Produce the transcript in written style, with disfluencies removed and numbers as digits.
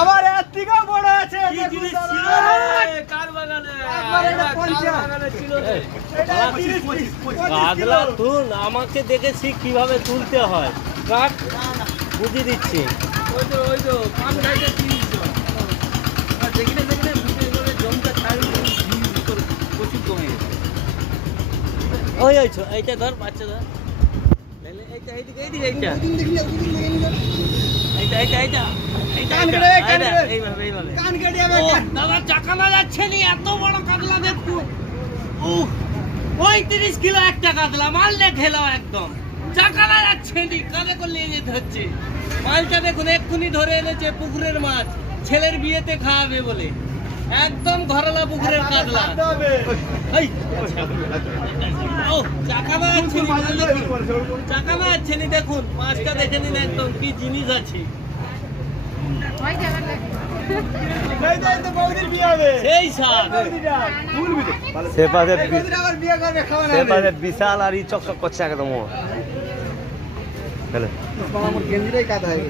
আমার এর থেকেও বড় আছে। কি জিনিস ছিল কার বাগানে? কাতলা তুল, আমাকে দেখে শিখ কিভাবে তুলতে হয়। কাট বুঝিয়ে দিচ্ছি। ওই তো কান গাইতে তিনশো। যেখানে যেখানে ভিডিও করে জমটা ছাড়ি প্রচুর কমে গেছে। ওই এইটা ধর, বাচ্চা ধর। এইটা এইদিকে এইদিকে এইটা দাদা চাকানা যাচ্ছে নি। এত বড় কাতলা দেখুন। 35 কিলো একটা কাতলা, মারলে ঠেলাও একদম। চাকানা যাচ্ছে নি, কানে করে নিয়ে যেতে হচ্ছে। মালটা দেখুন এক্ষুনি ধরে এনেছে পুকুরের মাছ, ছেলের বিয়েতে খাওয়াবে বলে। একদম ঘরলা পুকুরের কাতলা। চাকানা যাচ্ছে নি, দেখুন মাছটা দেখে নিন একদম কি জিনিস আছে। বিশাল আর চকচক করছে একদম। গেঞ্জিটাই কাদা হয়ে